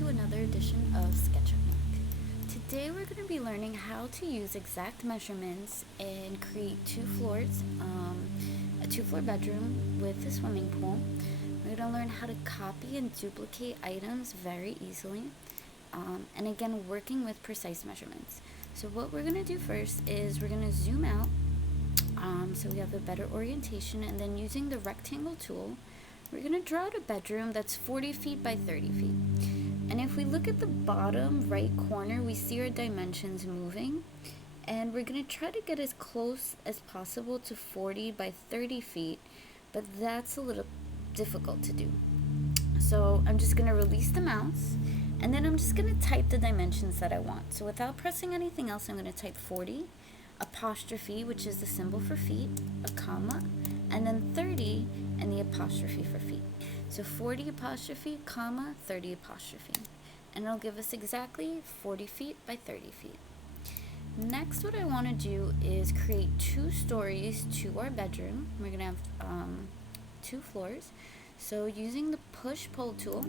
to another edition of SketchUp. Today we're going to be learning how to use exact measurements and create a two-floor bedroom with a swimming pool. We're going to learn how to copy and duplicate items very easily, and again working with precise measurements. So what we're going to do first is we're going to zoom out so we have a better orientation, and then using the rectangle tool we're going to draw out a bedroom that's 40 feet by 30 feet. And if we look at the bottom right corner, we see our dimensions moving. And we're going to try to get as close as possible to 40 by 30 feet, but that's a little difficult to do. So I'm just going to release the mouse, and then I'm just going to type the dimensions that I want. So without pressing anything else, I'm going to type 40, apostrophe, which is the symbol for feet, a comma, and then 30, and the apostrophe for feet. So 40 apostrophe, comma, 30 apostrophe. And it'll give us exactly 40 feet by 30 feet. Next, what I want to do is create 2 stories to our bedroom. We're going to have 2 floors. So using the push-pull tool,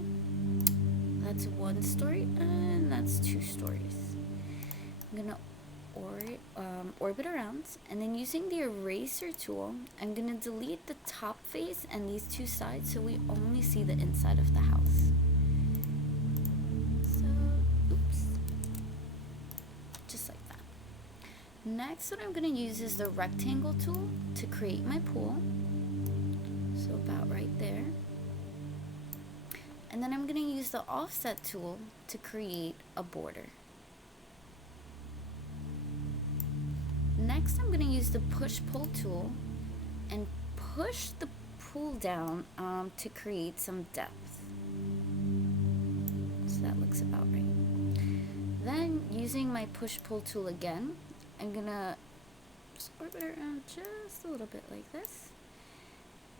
that's 1 story, and that's 2 stories. I'm going to orbit around, and then using the eraser tool I'm going to delete the top face and these 2 sides so we only see the inside of the house. So oops, just like that. Next, what I'm going to use is the rectangle tool to create my pool, so about right there. And then I'm going to use the offset tool to create a border. Next, I'm going to use the push-pull tool and push the pool down to create some depth. So that looks about right. Then, using my push-pull tool again, I'm going to just orbit around just a little bit like this.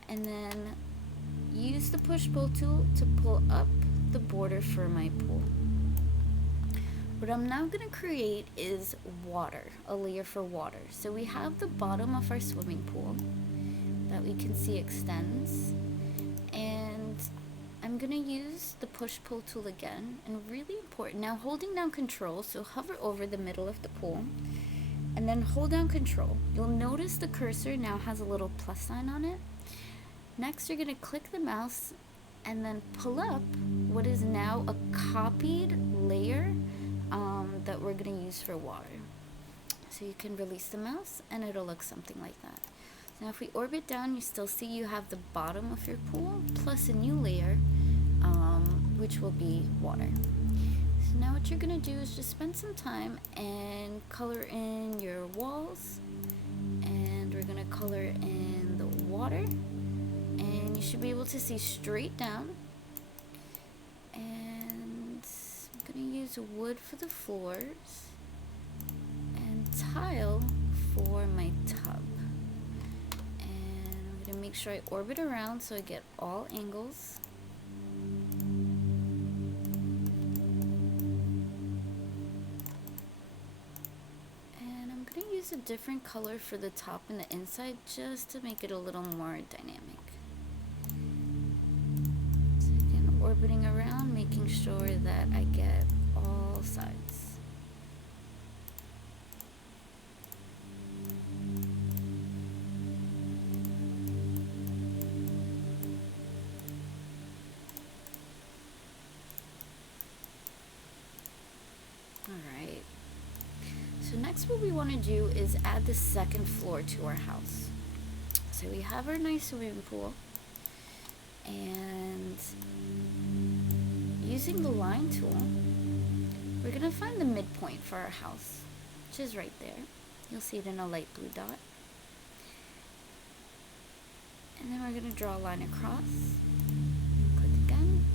And then use the push-pull tool to pull up the border for my pool. What I'm now going to create is water, a layer for water. So we have the bottom of our swimming pool that we can see extends. And I'm going to use the push-pull tool again. And really important, now holding down control, so hover over the middle of the pool. And then hold down control. You'll notice the cursor now has a little plus sign on it. Next, you're going to click the mouse and then pull up what is now a copied layer that we're going to use for water. So you can release the mouse and it'll look something like that. Now if we orbit down, you still see you have the bottom of your pool plus a new layer, which will be water. So now what you're going to do is just spend some time and color in your walls, and we're going to color in the water, and you should be able to see straight down. I'm going to use wood for the floors and tile for my tub. And I'm going to make sure I orbit around so I get all angles. And I'm going to use a different color for the top and the inside just to make it a little more dynamic. Orbiting around, making sure that I get all sides. Alright, so next what we want to do is add the second floor to our house. So we have our nice swimming pool, and using the line tool, we're going to find the midpoint for our house, which is right there. You'll see it in a light blue dot. And then we're going to draw a line across. And click again.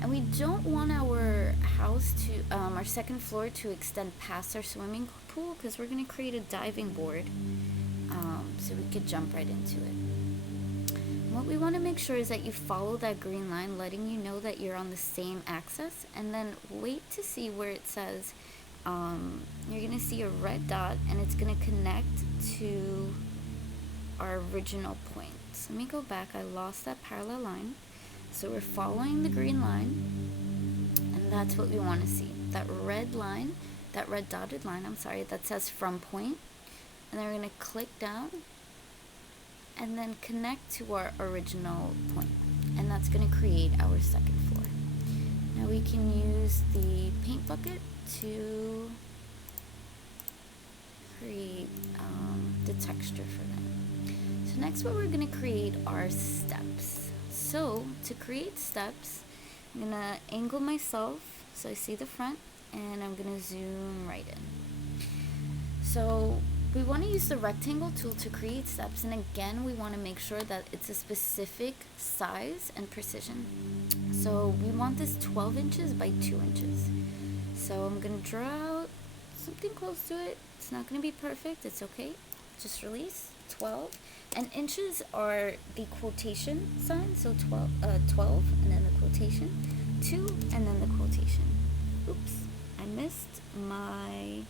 And we don't want our house to, our second floor to extend past our swimming pool, because we're going to create a diving board so we could jump right into it. What we want to make sure is that you follow that green line, letting you know that you're on the same axis, and then wait to see where it says, you're going to see a red dot, and it's going to connect to our original point. So let me go back. I lost that parallel line. So we're following the green line, and That's what we want to see. That red line, that red dotted line, I'm sorry, that says from point. And then we're going to click down and then connect to our original point. And that's going to create our second floor. Now we can use the paint bucket to create the texture for them. So next what we're going to create are steps. So to create steps, I'm going to angle myself so I see the front, and I'm going to zoom right in. So we want to use the rectangle tool to create steps, and again we want to make sure that it's a specific size and precision. So we want this 12 inches by 2 inches. So I'm going to draw out something close to it. It's not going to be perfect, it's okay. Just release 12. And inches are the quotation sign, so 12 and then the quotation, 2 and then the quotation. Oops, I missed my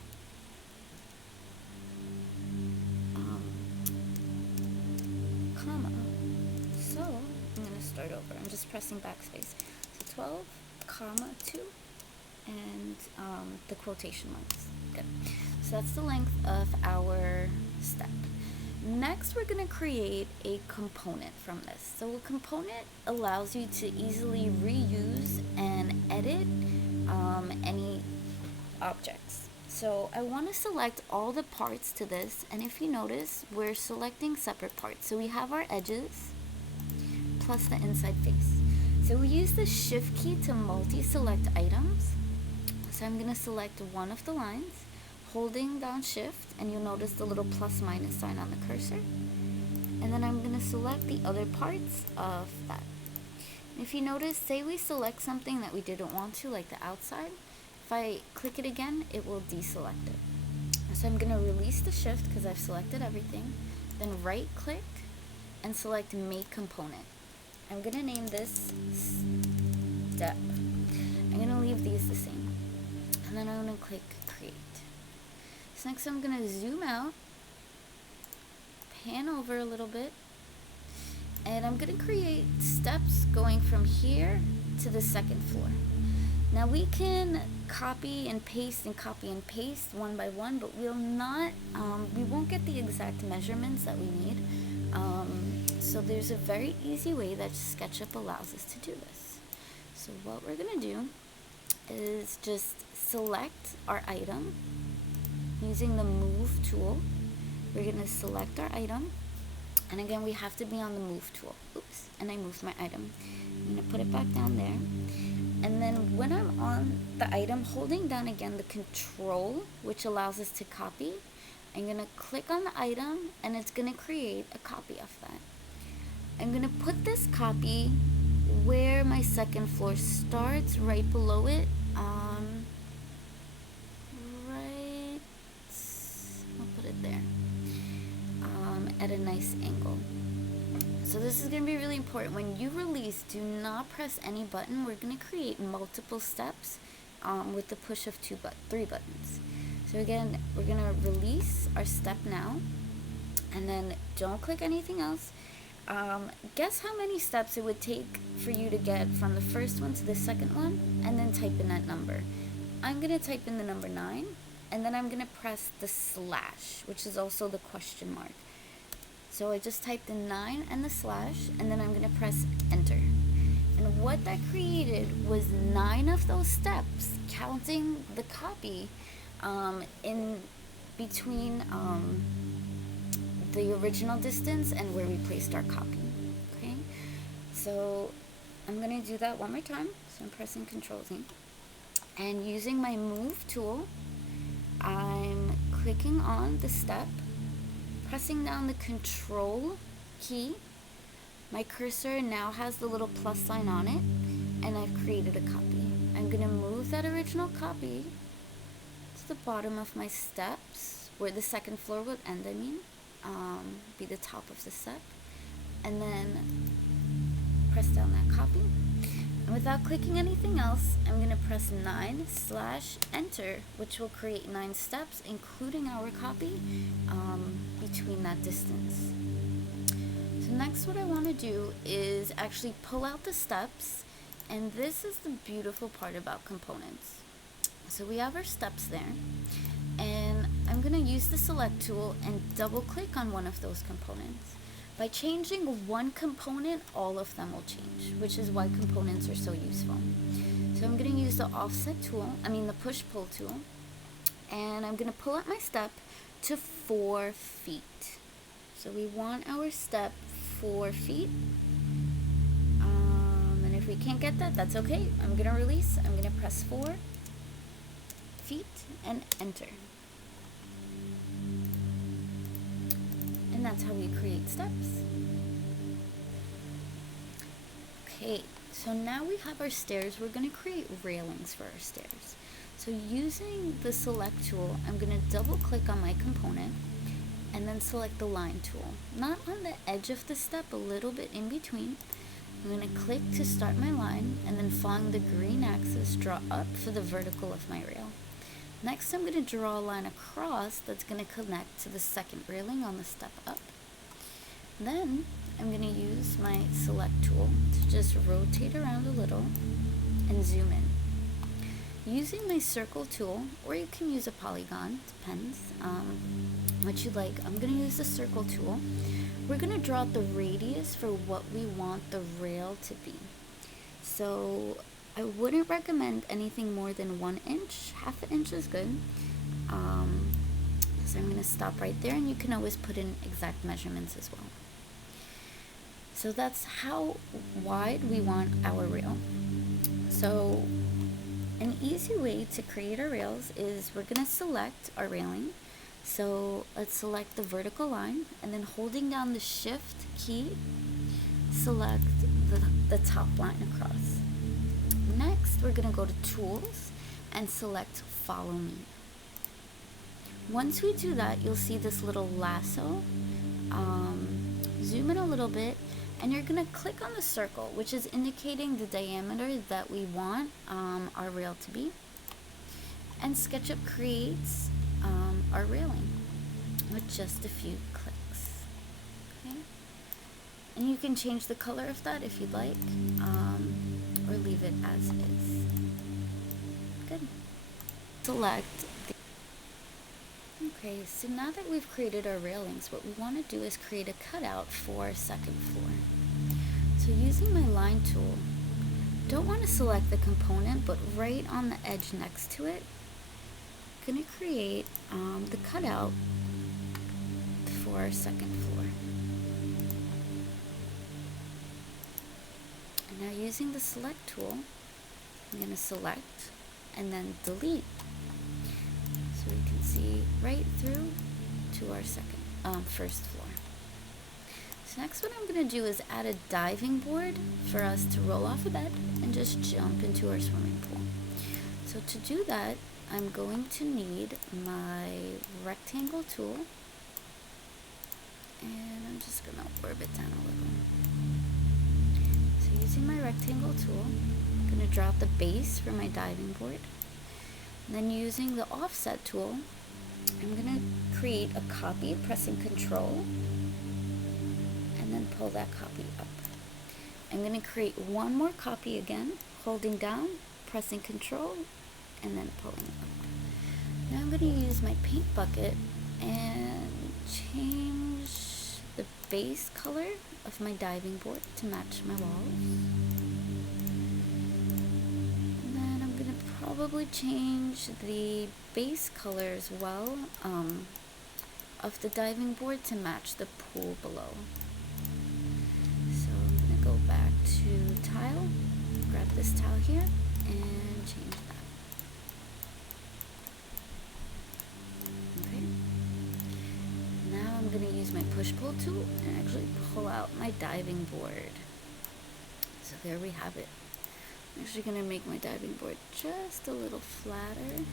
comma. So I'm going to start over. I'm just pressing backspace. So 12, comma, 2, and the quotation marks. Good. So that's the length of our step. Next, we're going to create a component from this. So a component allows you to easily reuse and edit any objects. So I want to select all the parts to this, and if you notice, we're selecting separate parts. So we have our edges plus the inside face. So we use the shift key to multi-select items. So I'm going to select one of the lines, holding down shift, and you'll notice the little plus minus sign on the cursor. And then I'm going to select the other parts of that. And if you notice, say we select something that we didn't want to, like the outside. If I click it again, it will deselect it. So I'm going to release the shift because I've selected everything. Then right click and select make component. I'm going to name this step. I'm going to leave these the same. And then I'm going to click create. So next I'm going to zoom out, pan over a little bit, and I'm going to create steps going from here to the second floor. Now we can copy and paste one by one, but we'll not, we won't get the exact measurements that we need. So there's a very easy way that SketchUp allows us to do this. So what we're going to do is just select our item using the move tool. We're going to select our item, and again we have to be on the move tool. Oops, and I moved my item. I'm going to put it back down there, and then when I'm on the item, holding down again the control, which allows us to copy, I'm going to click on the item, and it's going to create a copy of that. I'm going to put this copy where my second floor starts, right below it. Right, I'll put it there, at a nice angle. So this is going to be really important. When you release, do not press any button. We're going to create multiple steps with the push of 3 buttons. So again, we're going to release our step now, and then don't click anything else. Guess how many steps it would take for you to get from the first one to the second one, and then type in that number. I'm going to type in the number 9, and then I'm going to press the slash, which is also the question mark. So I just typed in 9 and the slash, and then I'm going to press enter. And what that created was 9 of those steps, counting the copy in between the original distance and where we placed our copy. Okay, so I'm going to do that one more time. So I'm pressing Ctrl-Z, and using my move tool, I'm clicking on the step, pressing down the control key. My cursor now has the little plus sign on it, and I've created a copy. I'm going to move that original copy to the bottom of my steps, where the second floor would end, be the top of the step, and then press down that copy. And without clicking anything else, I'm going to press 9/enter, which will create 9 steps, including our copy, between that distance. So next what I want to do is actually pull out the steps And this is the beautiful part about components. So we have our steps there, and I'm going to use the select tool and double click on one of those components. By changing one component, all of them will change, which is why components are so useful. So I'm going to use the offset tool, the push-pull tool, and I'm going to pull up my step to 4 feet. So we want our step 4 feet. And if we can't get that, that's okay. I'm going to release. I'm going to press 4 feet and enter. And that's how we create steps. Okay, so now we have our stairs. We're going to create railings for our stairs. So using the select tool, I'm going to double click on my component and then select the line tool. Not on the edge of the step, a little bit in between. I'm going to click to start my line, and then following the green axis, draw up for the vertical of my rail. Next, I'm going to draw a line across that's going to connect to the second railing on the step up. Then, I'm going to use my select tool to just rotate around a little and zoom in. Using my circle tool, or you can use a polygon, depends what you like. I'm going to use the circle tool. We're going to draw out the radius for what we want the rail to be. So I wouldn't recommend anything more than 1 inch. Half an inch is good. So I'm going to stop right there, and you can always put in exact measurements as well. So that's how wide we want our rail. So an easy way to create our rails is we're going to select our railing. So let's select the vertical line, and then holding down the shift key, select the top line across. Next, we're going to go to tools and select follow me. Once we do that, you'll see this little lasso. Zoom in a little bit, and you're going to click on the circle, which is indicating the diameter that we want our rail to be. And SketchUp creates our railing with just a few clicks. Okay? And you can change the color of that if you'd like, or leave it as is. Good. Select the Okay, so now that we've created our railings, what we want to do is create a cutout for our second floor. So using my line tool, don't want to select the component, but right on the edge next to it, I'm going to create the cutout for our second floor. And now using the select tool, I'm going to select and then delete. So we can see right through to our first floor. So next what I'm going to do is add a diving board for us to roll off a bed and just jump into our swimming pool. So to do that, I'm going to need my rectangle tool, and I'm just going to orbit down a little. So using my rectangle tool, I'm going to draw out the base for my diving board. And then using the offset tool, I'm going to create a copy, pressing Control, and then pull that copy up. I'm going to create one more copy again, holding down, pressing Control, and then pulling up. Now I'm going to use my paint bucket and change the base color of my diving board to match my walls. And then I'm going to probably change the base color as well of the diving board to match the pool below. So I'm going to go back to tile, grab this tile here, and change that. Okay. Now I'm going to use my push-pull tool and actually pull out my diving board. So there we have it. I'm actually going to make my diving board just a little flatter.